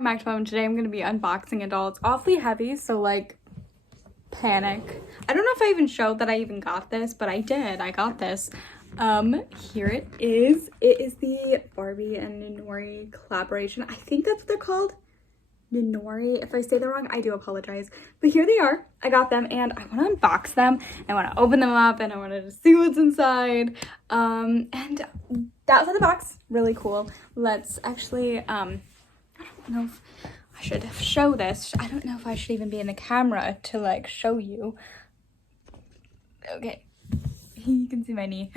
Back to home. Today I'm going to be unboxing a doll. It's awfully heavy, so like panic. I don't know if I even showed that I even got this, but I did. I got this. Here it is. It is the Barbie and Ninori collaboration. I think that's what they're called. Ninori. If I say that wrong, I do apologize. But here they are. I got them and I want to unbox them. I want to open them up and I wanted to see what's inside. And that was in the box. Really cool. Let's actually I don't know if I should show this. I don't know if I should even be in the camera to like show you. Okay, you can see my knee.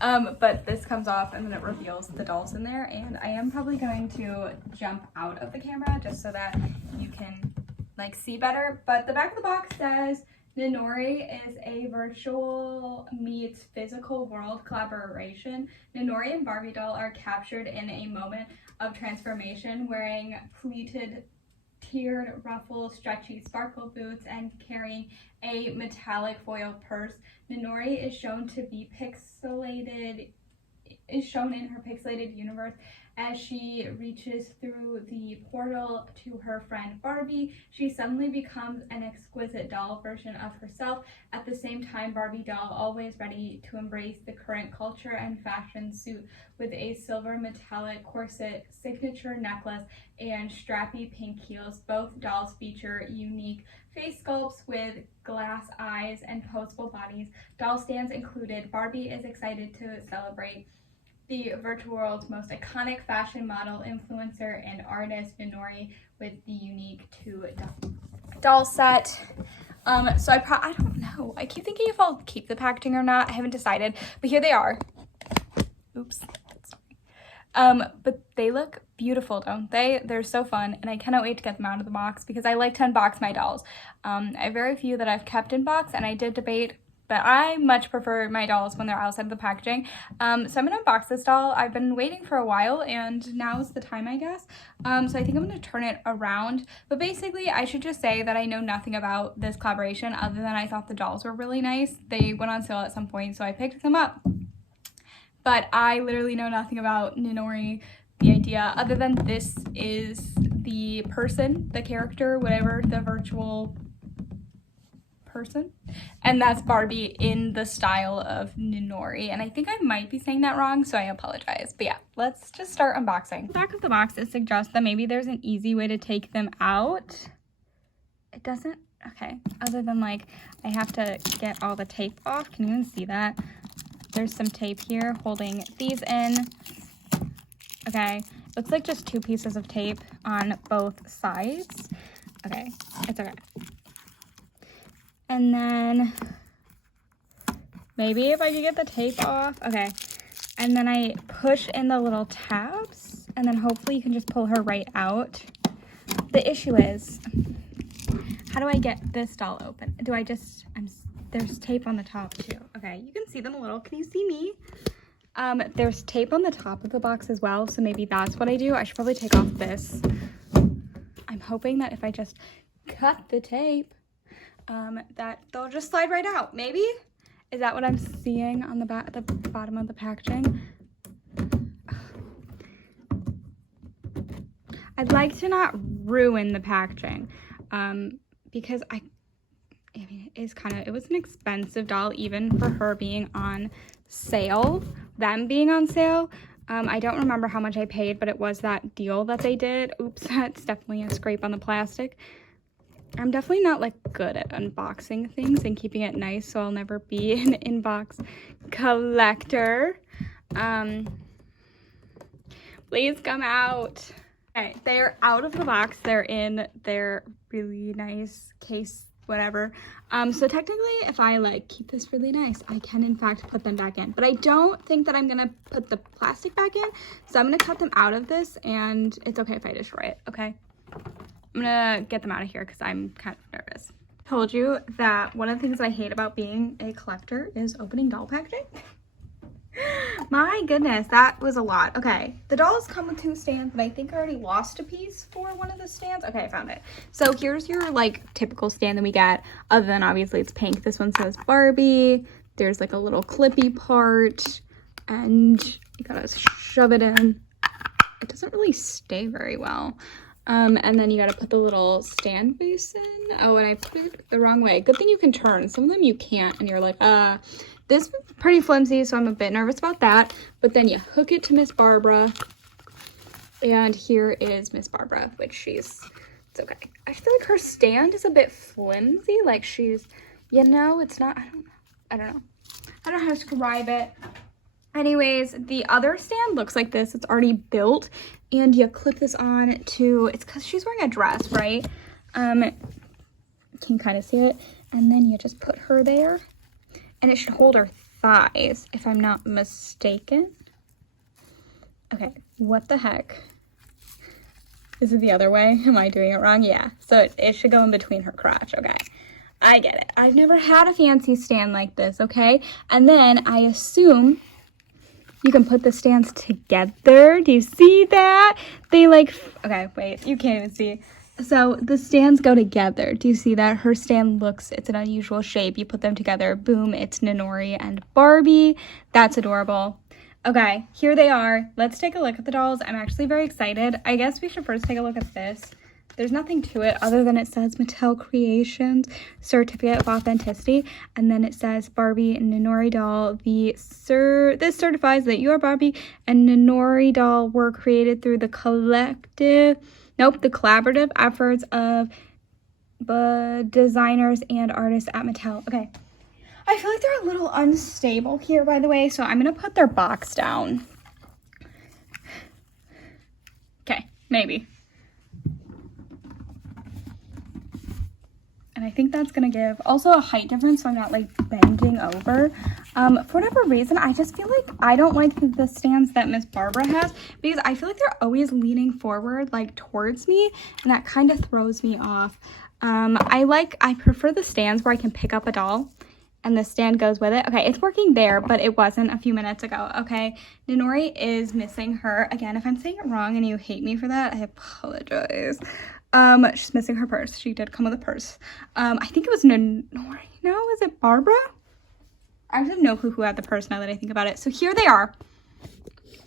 But this comes off and then it reveals the dolls in there, and I am probably going to jump out of the camera just so that you can like see better. But the back of the box says Ninori is a virtual meets physical world collaboration. Ninori and Barbie doll are captured in a moment of transformation, wearing pleated tiered ruffle stretchy sparkle boots and carrying a metallic foil purse. Ninori is shown in her pixelated universe as she reaches through the portal to her friend Barbie. She suddenly becomes an exquisite doll version of herself. At the same time, Barbie doll, always ready to embrace the current culture and fashion suit with a silver metallic corset, signature necklace, and strappy pink heels. Both dolls feature unique face sculpts with glass eyes and posable bodies. Doll stands included. Barbie is excited to celebrate the virtual world's most iconic fashion model, influencer, and artist, Ninori, with the unique doll set. So I don't know. I keep thinking if I'll keep the packaging or not. I haven't decided, but here they are. Oops. But they look beautiful, don't they? They're so fun, and I cannot wait to get them out of the box because I like to unbox my dolls. I have very few that I've kept in box, and I did debate, but I much prefer my dolls when they're outside of the packaging. So I'm gonna unbox this doll. I've been waiting for a while and now's the time, I guess. So I think I'm gonna turn it around. But basically, I should just say that I know nothing about this collaboration other than I thought the dolls were really nice. They went on sale at some point, so I picked them up. But I literally know nothing about Ninori, the idea, other than this is the person, the character, whatever, the virtual person, and that's Barbie in the style of Ninori, and I think I might be saying that wrong, so I apologize. But yeah, let's just start unboxing. The back of the box, it suggests that maybe there's an easy way to take them out. It doesn't. Okay, other than like I have to get all the tape off. Can you even see that? There's some tape here holding these in. Okay, looks like just two pieces of tape on both sides. Okay, it's okay. And then maybe if I could get the tape off. Okay. And then I push in the little tabs and then hopefully you can just pull her right out. The issue is, how do I get this doll open? Do I just, there's tape on the top too. Okay, you can see them a little. Can you see me? There's tape on the top of the box as well, so maybe that's what I do. I should probably take off this. I'm hoping that if I just cut the tape, that they'll just slide right out. Maybe? Is that what I'm seeing on the back, the bottom of the packaging? I'd like to not ruin the packaging, because I mean, it was an expensive doll, even for her being on sale, them being on sale. I don't remember how much I paid, but it was that deal that they did. Oops, that's definitely a scrape on the plastic. I'm definitely not like good at unboxing things and keeping it nice, so I'll never be an inbox collector. Please come out. Okay, they're out of the box. They're in their really nice case, whatever. So technically, if I like keep this really nice, I can in fact put them back in. But I don't think that I'm gonna put the plastic back in, so I'm gonna cut them out of this, and it's okay if I destroy it, okay? I'm gonna get them out of here because I'm kind of nervous. I told you that one of the things I hate about being a collector is opening doll packaging. My goodness, that was a lot. Okay, the dolls come with two stands, but I think I already lost a piece for one of the stands. Okay, I found it. So here's your like typical stand that we get, other than obviously it's pink. This one says Barbie. There's like a little clippy part, and you gotta shove it in. It doesn't really stay very well. And then you gotta put the little stand base in. Oh, and I put it the wrong way. Good thing you can turn. Some of them you can't, and you're like, this is pretty flimsy, so I'm a bit nervous about that. But then you hook it to Miss Barbara. And here is Miss Barbara, which it's okay. I feel like her stand is a bit flimsy. Like she's, it's not, I don't know. I don't know how to describe it. Anyways, the other stand looks like this. It's already built, and you clip this on to, it's because she's wearing a dress, right? You can kind of see it. And then you just put her there, and it should hold her thighs, if I'm not mistaken. Okay, what the heck? Is it the other way? Am I doing it wrong? Yeah, so it should go in between her crotch. Okay, I get it. I've never had a fancy stand like this, okay? And then I assume you can put the stands together. Do you see that? They okay, wait, you can't even see. So the stands go together. Do you see that? Her stand it's an unusual shape. You put them together, boom, it's Ninori and Barbie. That's adorable. Okay, here they are. Let's take a look at the dolls. I'm actually very excited. I guess we should first take a look at this. There's nothing to it other than it says Mattel Creations Certificate of Authenticity. And then it says Barbie and Ninori doll. This certifies that your Barbie and Ninori doll were created through the collaborative efforts of designers and artists at Mattel. Okay. I feel like they're a little unstable here, by the way, so I'm going to put their box down. Okay, maybe. And I think that's going to give also a height difference, so I'm not like bending over. For whatever reason, I just feel like I don't like the stands that Miss Barbara has, because I feel like they're always leaning forward like towards me, and that kind of throws me off. I prefer the stands where I can pick up a doll and the stand goes with it. Okay, it's working there, but it wasn't a few minutes ago. Okay, Ninori is missing her. Again, if I'm saying it wrong and you hate me for that, I apologize. She's missing her purse. She did come with a purse. I think it was Ninori. No, is it Barbara? I actually have no clue who had the purse now that I think about it. So here they are.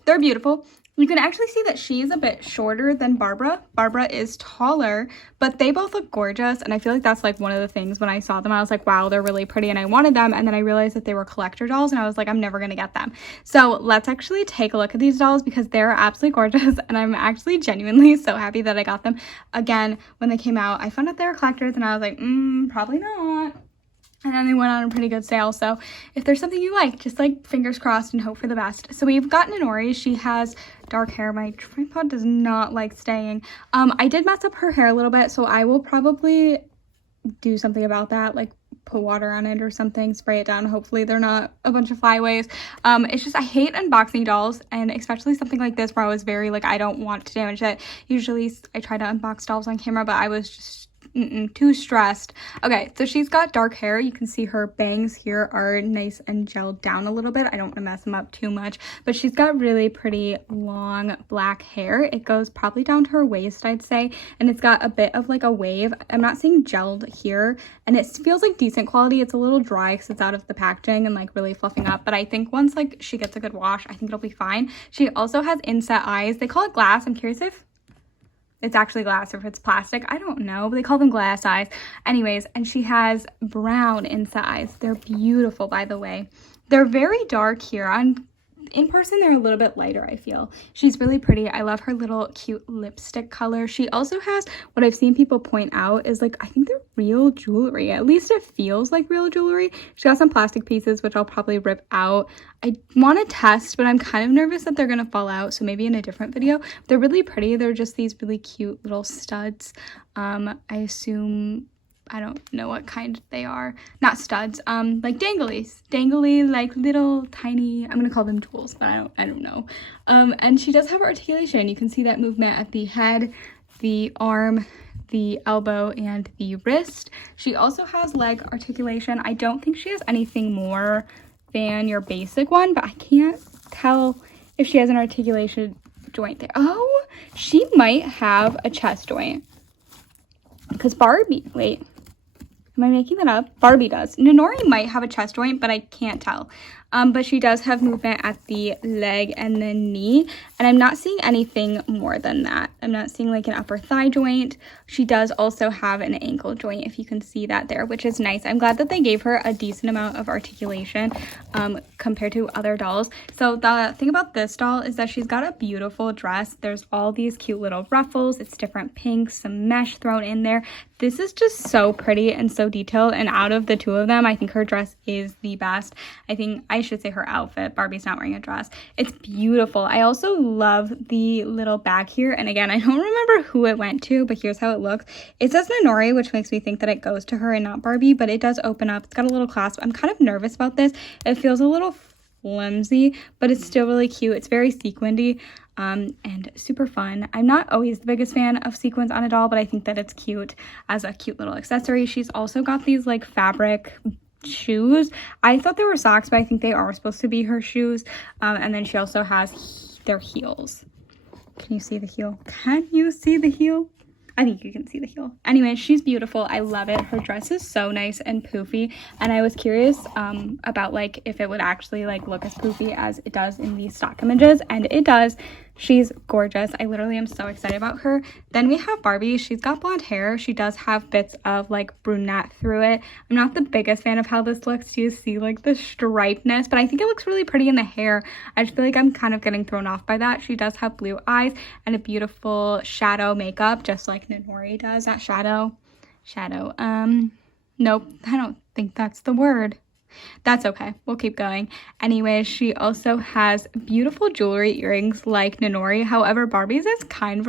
They're beautiful. You can actually see that she's a bit shorter than Barbara. Barbara is taller, but they both look gorgeous. And I feel like that's like one of the things when I saw them, I was like, wow, they're really pretty. And I wanted them. And then I realized that they were collector dolls. And I was like, I'm never going to get them. So let's actually take a look at these dolls because they're absolutely gorgeous. And I'm actually genuinely so happy that I got them. Again, when they came out, I found out they were collectors and I was like, probably not. And then they went on a pretty good sale. So if there's something you like, just like fingers crossed and hope for the best. So we've got Ninori. She has dark hair. My tripod does not like staying. I did mess up her hair a little bit, so I will probably do something about that, like put water on it or something, spray it down. Hopefully they're not a bunch of flyaways. It's just I hate unboxing dolls, and especially something like this where I was very like, I don't want to damage it. Usually I try to unbox dolls on camera, but I was just too stressed. Okay, so she's got dark hair. You can see her bangs here are nice and gelled down a little bit. I don't want to mess them up too much, but she's got really pretty long black hair. It goes probably down to her waist, I'd say, and it's got a bit of like a wave. I'm not seeing gelled here, and it feels like decent quality. It's a little dry because it's out of the packaging and like really fluffing up, but I think once like she gets a good wash, I think it'll be fine. She also has inset eyes. They call it glass. I'm curious if it's actually glass or if it's plastic. I don't know, but they call them glass eyes. Anyways, and she has brown inset eyes. They're beautiful, by the way. They're very dark here. In person, they're a little bit lighter, I feel. She's really pretty. I love her little cute lipstick color. She also has, what I've seen people point out is like, I think they're real jewelry. At least it feels like real jewelry. She got some plastic pieces, which I'll probably rip out. I want to test, but I'm kind of nervous that they're going to fall out. So maybe in a different video. They're really pretty. They're just these really cute little studs. I assume, I don't know what kind they are. Not studs, like danglies. Dangly, like little tiny, I'm gonna call them jewels, but I don't know. And she does have articulation. You can see that movement at the head, the arm, the elbow, and the wrist. She also has leg articulation. I don't think she has anything more than your basic one, but I can't tell if she has an articulation joint there. Oh, she might have a chest joint. Because Barbie, wait. Am I making that up? Barbie does. Ninori might have a chest joint, but I can't tell. but she does have movement at the leg and the knee, and I'm not seeing anything more than that. I'm not seeing like an upper thigh joint. She does also have an ankle joint, if you can see that there, which is nice. I'm glad that they gave her a decent amount of articulation compared to other dolls. So the thing about this doll is that she's got a beautiful dress. There's all these cute little ruffles. It's different pinks, some mesh thrown in there. This is just so pretty and so detailed, and out of the two of them, I think her dress is the best. I should say her outfit. Barbie's not wearing a dress. It's beautiful. I also love the little bag here, and again, I don't remember who it went to, but here's how it looks. It says Nonori, which makes me think that it goes to her and not Barbie, but it does open up. It's got a little clasp. I'm kind of nervous about this. It feels a little flimsy, but it's still really cute. It's very sequinedy. And super fun. I'm not always the biggest fan of sequins on a doll, but I think that it's cute as a cute little accessory. She's also got these like fabric shoes. I thought they were socks, but I think they are supposed to be her shoes. And then she also has their heels. Can you see the heel? Can you see the heel? I think you can see the heel. Anyway, she's beautiful. I love it. Her dress is so nice and poofy, and I was curious about like if it would actually like look as poofy as it does in these stock images, and it does. She's gorgeous. I literally am so excited about her. Then we have Barbie. She's got blonde hair. She does have bits of like brunette through it. I'm not the biggest fan of how this looks. Do you see like the stripeness? But I think it looks really pretty in the hair. I just feel like I'm kind of getting thrown off by that. She does have blue eyes and a beautiful shadow makeup, just like Nonori does. That shadow. Nope, I don't think that's the word. That's okay. We'll keep going. Anyway, she also has beautiful jewelry earrings like Nonori. However, Barbie's is kind of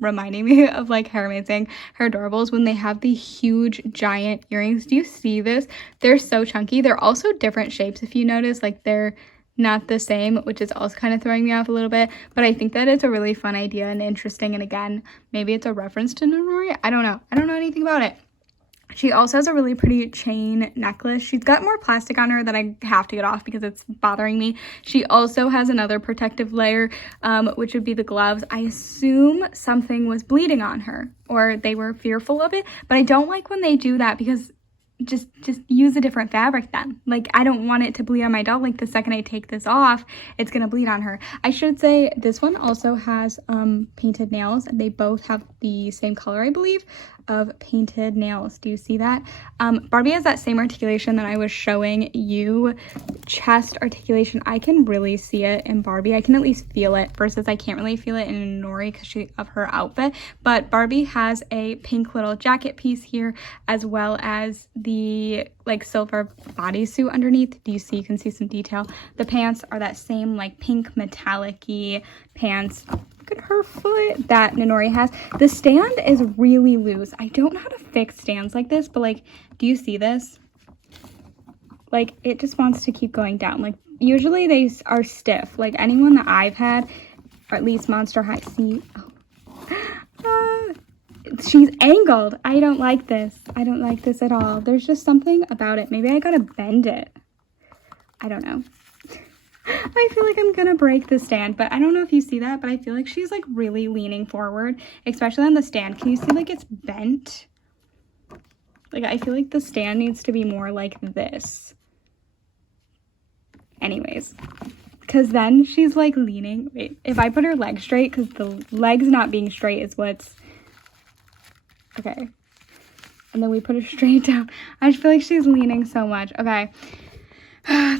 reminding me of like Hair Amazing, her Adorables, when they have the huge giant earrings. Do you see this? They're so chunky. They're also different shapes if you notice. Like they're not the same, which is also kind of throwing me off a little bit. But I think that it's a really fun idea and interesting. And again, maybe it's a reference to Nonori. I don't know. I don't know anything about it. She also has a really pretty chain necklace. She's got more plastic on her that I have to get off because it's bothering me. She also has another protective layer, which would be the gloves. I assume something was bleeding on her or they were fearful of it, but I don't like when they do that because just use a different fabric then. Like, I don't want it to bleed on my doll. Like, the second I take this off, it's gonna bleed on her. I should say this one also has painted nails, and they both have the same color, I believe, of painted nails. Do you see that? Barbie has that same articulation that I was showing you. Chest articulation, I can really see it in Barbie. I can at least feel it, versus I can't really feel it in Nori because of her outfit. But Barbie has a pink little jacket piece here, as well as the like silver bodysuit underneath. Do you see? You can see some detail. The pants are that same like pink metallic-y pants. Look at her foot that Nonori has. The stand is really loose. I don't know how to fix stands like this, but like, do you see this? Like, it just wants to keep going down. Like, usually they are stiff. Like, anyone that I've had, or at least Monster High, see, she's angled. I don't like this. I don't like this at all. There's just something about it. Maybe I gotta bend it. I don't know. I feel like I'm gonna break the stand, but I don't know if you see that, but I feel like she's like really leaning forward, especially on the stand. Can you see like it's bent? Like, I feel like the stand needs to be more like this. Anyways, because then she's like leaning. Wait, if I put her leg straight, because the legs not being straight is what's okay. And then we put her straight down. I just feel like she's leaning so much. Okay.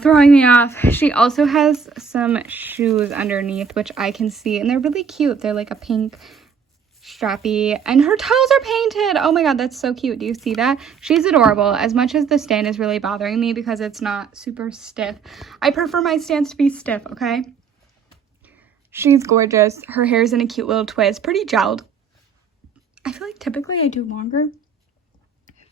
Throwing me off. She also has some shoes underneath, which I can see, and they're really cute. They're like a pink strappy, and her toes are painted. Oh my god, that's so cute. Do you see that? She's adorable. As much as the stand is really bothering me because it's not super stiff, I prefer my stands to be stiff. Okay, she's gorgeous. Her hair's in a cute little twist, pretty gelled. I feel like typically I do longer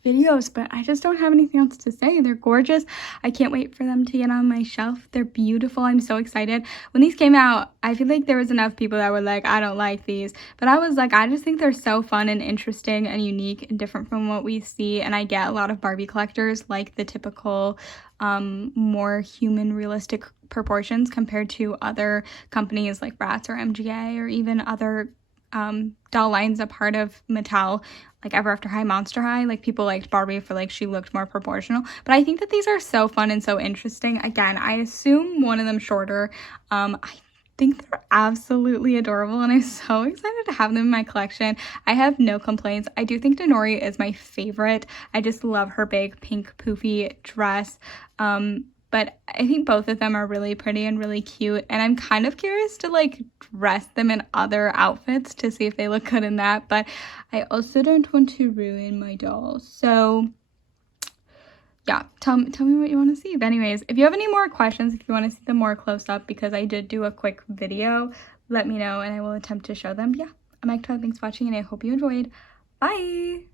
videos, but I just don't have anything else to say. They're gorgeous. I can't wait for them to get on my shelf. They're beautiful. I'm so excited. When these came out, I feel like there was enough people that were like, I don't like these, but I was like, I just think they're so fun and interesting and unique and different from what we see. And I get a lot of Barbie collectors like the typical more human realistic proportions compared to other companies like Bratz or MGA or even other doll line's a part of Mattel, like Ever After High, Monster High. Like, people liked Barbie for like she looked more proportional, but I think that these are so fun and so interesting. Again, I assume one of them shorter. I think they're absolutely adorable, and I'm so excited to have them in my collection. I have no complaints. I do think Denori is my favorite. I just love her big pink poofy dress. But I think both of them are really pretty and really cute, and I'm kind of curious to like dress them in other outfits to see if they look good in that, but I also don't want to ruin my dolls. So yeah, tell me what you want to see. But anyways, if you have any more questions, if you want to see them more close up, because I did do a quick video, let me know and I will attempt to show them. But yeah, I'm Ekta. Thanks for watching, and I hope you enjoyed. Bye!